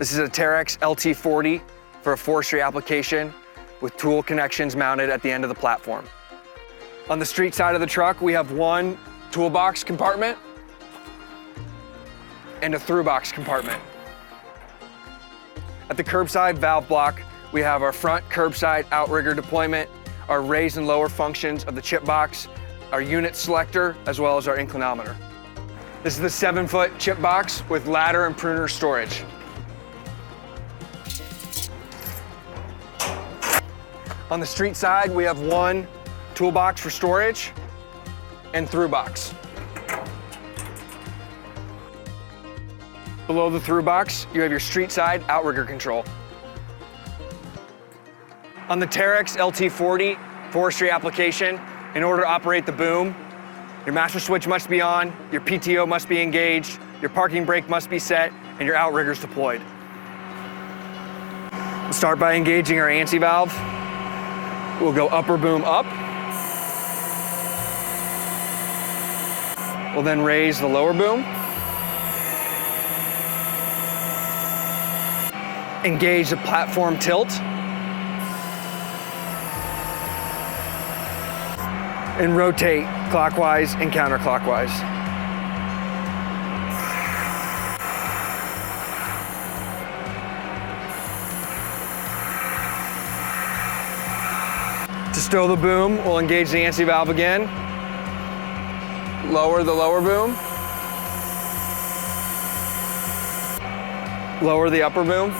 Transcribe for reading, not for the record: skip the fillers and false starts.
This is a Terex LT40 for a forestry application with tool connections mounted at the end of the platform. On the street side of the truck, we have one toolbox compartment and a through box compartment. At the curbside valve block, we have our front curbside outrigger deployment, our raise and lower functions of the chip box, our unit selector, as well as our inclinometer. This is the 7-foot chip box with ladder and pruner storage. On the street side, we have one toolbox for storage and through box. Below the through box, you have your street side outrigger control. On the Terex LT40 forestry application, in order to operate the boom, your master switch must be on, your PTO must be engaged, your parking brake must be set, and your outrigger's deployed. We'll start by engaging our ANSI valve. We'll go upper boom up. We'll then raise the lower boom. Engage the platform tilt. And rotate clockwise and counterclockwise. To stow the boom, we'll engage the ANSI valve again. Lower the lower boom. Lower the upper boom.